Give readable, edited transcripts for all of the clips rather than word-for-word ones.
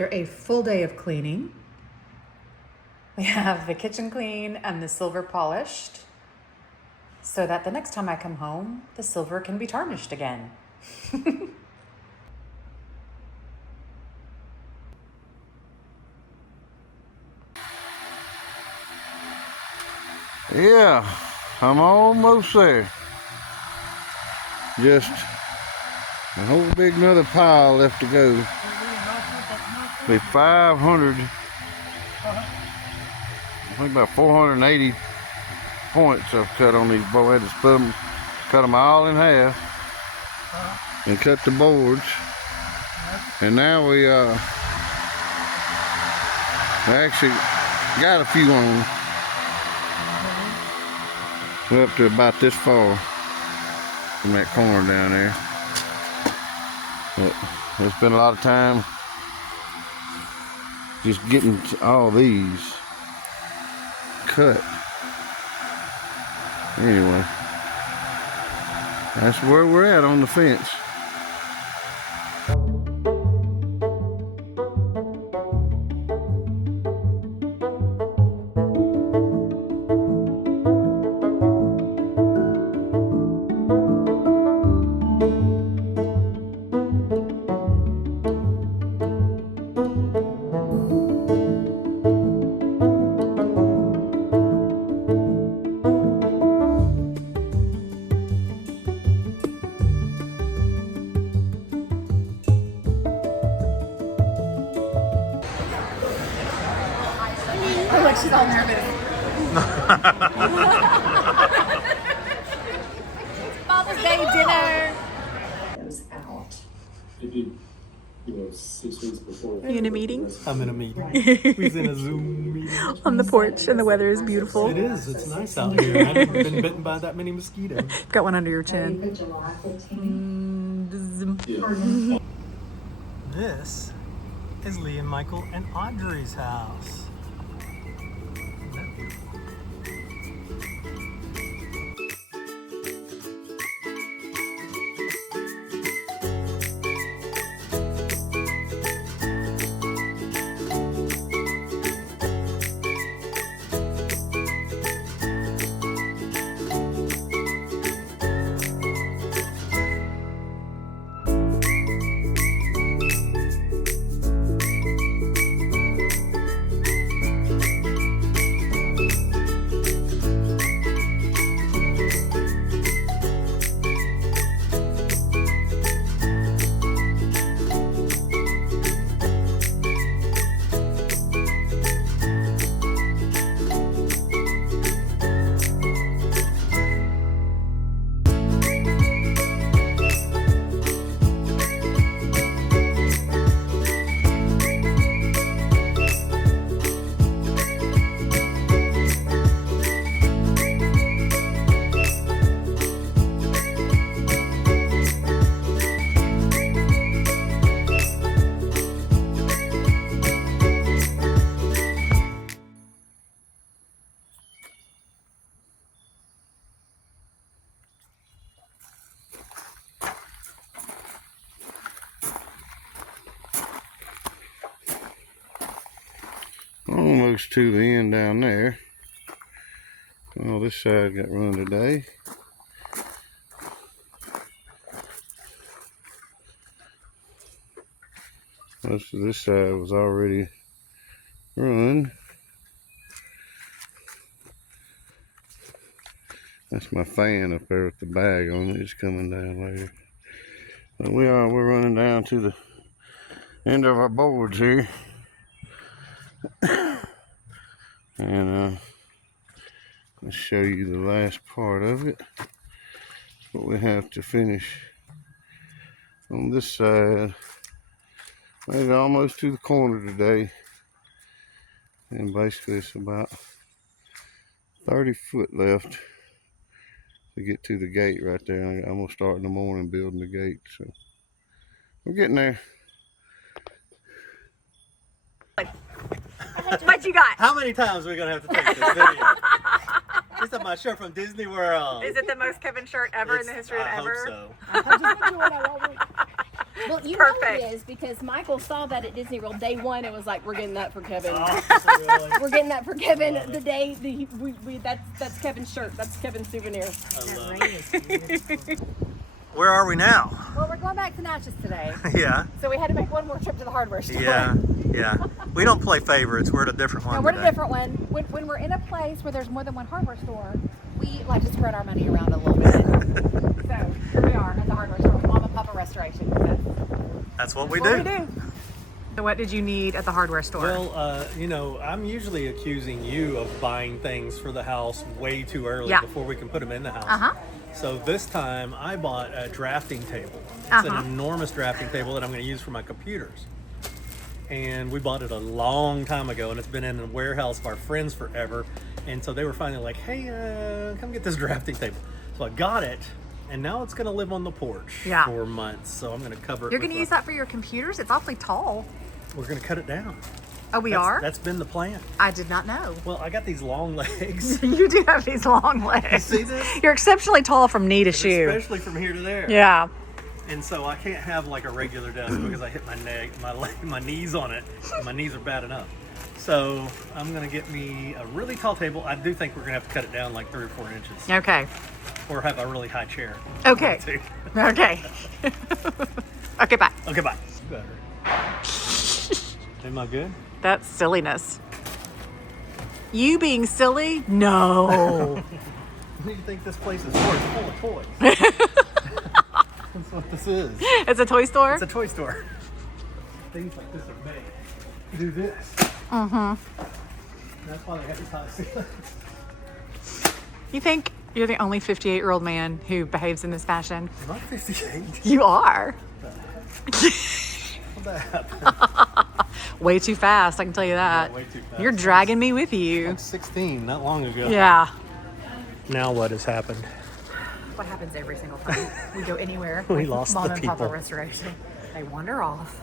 after a full day of cleaning. We have the kitchen clean and the silver polished so that the next time I come home, the silver can be tarnished again. Yeah, I'm almost there. Just a whole big another pile left to go. Be 500, I think about 480 points I've cut on these boards. I just cut them all in half and cut the boards. And now we actually got a few on. We're up to about this far from that corner down there. But we spent a lot of time just getting all these cut. Anyway, that's where we're at on the fence. Oh, look, she's all nervous. Father's Day dinner. Out. Maybe, 6 weeks before. Are you in a meeting? I'm in a meeting. We're in a Zoom meeting. On the porch, and the weather is beautiful. It is. It's nice out here. I haven't been bitten by that many mosquitoes. Got one under your chin. This is Lee and Michael and Audrey's house. Isn't that beautiful? Almost to the end down there. Well, this side got run today. Most of this side was already run. That's my fan up there with the bag on it. It's coming down later. But we're running down to the end of our boards here. And I'll show you the last part of it. That's what we have to finish on this side. Made it almost to the corner today. And basically it's about 30 foot left to get to the gate right there. I'm gonna start in the morning building the gate. So we're getting there. What you got? How many times are we going to have to take this video? This is my shirt from Disney World. Is it the most Kevin shirt ever in the history of I ever? hope so. Well, you know Perfect. it is because Michael saw that at Disney World day one and was like, "We're getting that for Kevin. Really? We're getting that for Kevin the day that's Kevin's shirt. That's Kevin's souvenir." Where are we now? Well, we're going back to Natchez today, Yeah, so we had to make one more trip to the hardware store. yeah. We don't play favorites. We're at a different one No, we're at a today. different one. When we're in a place where there's more than one hardware store, we like to spread our money around a little bit. So here we are at the hardware store, Mama and Papa Restoration. That's what we What do. we do. So what did you need at the hardware store? Well, I'm usually accusing you of buying things for the house way too early Yeah. before we can put them in the house. Uh-huh. So this time I bought a drafting table. It's an Uh-huh. enormous drafting table that I'm going to use for my computers. And we bought it a long time ago, and it's been in the warehouse of our friends forever. And so they were finally like, hey, come get this drafting table. So I got it, and now it's going to live on the porch Yeah. for months. So I'm going to cover it. You're with going to use that for your computers? It's awfully tall. We're going to cut it down. Oh, we are? That's been the plan. I did not know. Well, I got these long legs. You do have these long legs. See this? You're exceptionally tall from knee to shoe. Especially from here to there. Yeah. And so I can't have like a regular desk because I hit my neck, my knees on it. And my knees are bad enough. So I'm gonna get me a really tall table. I do think we're gonna have to cut it down like 3 or 4 inches, Okay. or have a really high chair. Okay. One or two. Okay. Okay, bye. Okay, bye. Better. Am I good? That's silliness. You being silly? No. What do you think this place is for? It's full of toys. That's what this is. It's a toy store? It's a toy store. Things like this are made to do this. Mm-hmm. That's why they have these high ceilings. You think you're the only 58-year-old man who behaves in this fashion? I'm not 58. You are. How'd that happen? Way too fast, I can tell you that. Yeah, way too fast. You're dragging me with you. 16, not long ago. Yeah. Now what has happened? What happens every single time we go anywhere? We with lost Mom the and Papa people. Restoration. They wander off.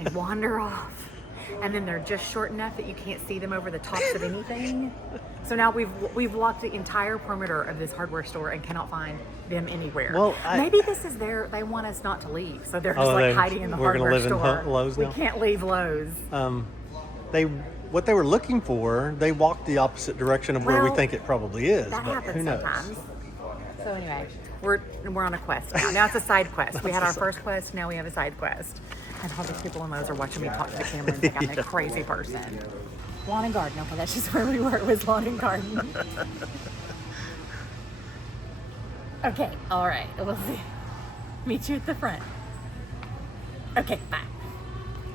They wander off. And then they're just short enough that you can't see them over the tops of anything. So now we've walked the entire perimeter of this hardware store and cannot find them anywhere. Well, maybe this is they want us not to leave, so they're just Oh, like hiding in the we're gonna hardware live in store. Lowe's we now? can't leave Lowe's. What they were looking for, they walked the opposite direction of where we Well, think it probably is. That But happens who knows? sometimes. So anyway, we're on a quest now. Now it's a side quest. We had our first quest. Now we have a side quest. And all these people in Lowe's are watching me talk to the camera and think I'm a crazy person. Lawn and garden. Okay, that's just where we were. It was lawn and garden. Okay. All right. We'll see. Meet you at the front. Okay. Bye.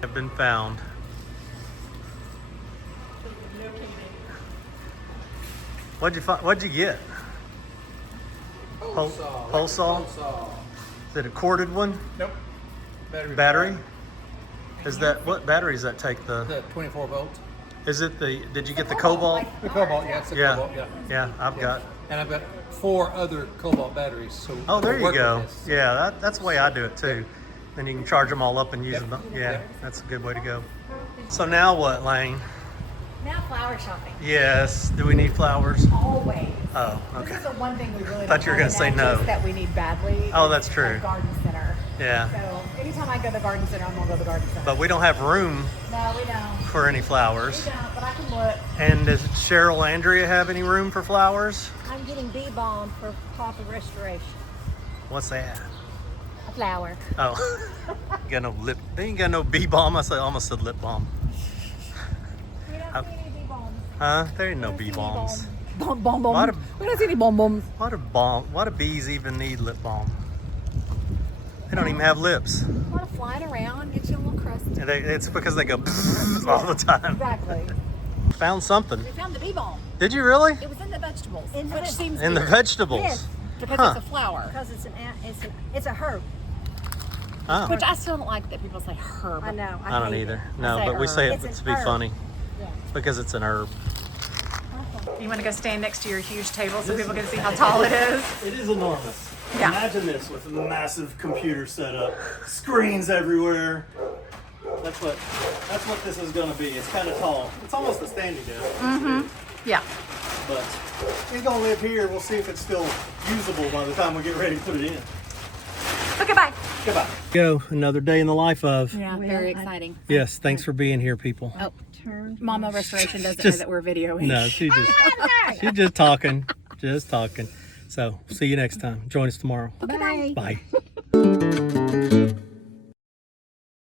Have been found. What'd you get? Pole saw? Is it a corded one? Nope. Battery? Is that what battery does that take? The 24 volts. Is it did you get the cobalt? The cobalt, yeah, it's a Yeah. cobalt, yeah. Yeah, I've got. And I've got 4 other cobalt batteries. So Oh, there we'll you work go. with this. Yeah, that's the way I do it too. Then you can charge them all up and use Yep. them. Yeah, Yep. that's a good way to go. So now what, Lane? Now flower shopping. Yes. Do we need flowers? Always. Oh, okay. This is the one thing we really Thought you were don't gonna say have in no. Natchez that we need badly. Oh, is that's true. a garden center. Yeah. So anytime I go to the garden center, I'm gonna go to the garden center. But we don't have room No, we don't. for any We flowers. don't, but I can look. And does Cheryl Andrea have any room for flowers? I'm getting bee balm for Papa Restoration. What's that? A flower. Oh, got no lip. They ain't got no bee balm. I almost said lip balm. We don't see any bee balms. Huh? There ain't no bee balms. Bom bom bom. Why do- We don't see any bom boms. Why do bees even need lip balm? They don't even have lips. Want to flying around, get you a little crust. And it's because they go all the time. Exactly. Found something. We found the bee balm. Did you really? It was in the vegetables, which seems In the weird, vegetables? Yes. because Huh. it's a flower. Because it's a herb. Oh. Which I still don't like that people say herb. I know. I don't hate either. it. No, say but we herb. say it It's to an be herb. funny. Yeah. Because it's an herb. You want to go stand next to your huge table so people can see how tall it is? It is enormous. Yeah. Imagine this with a massive computer setup, screens everywhere. That's what this is going to be. It's kind of tall. It's almost a standing desk. Yeah. But it's going to live here. We'll see if it's still usable by the time we get ready to put it in. Okay, bye. Go, another day in the life of. Yeah, very exciting. Yes, thanks for being here, people. Oh, Mama Restoration doesn't Just- know that we're videoing. No, she's just talking. Just talking. So, see you next time. Join us tomorrow. Okay, bye. Bye.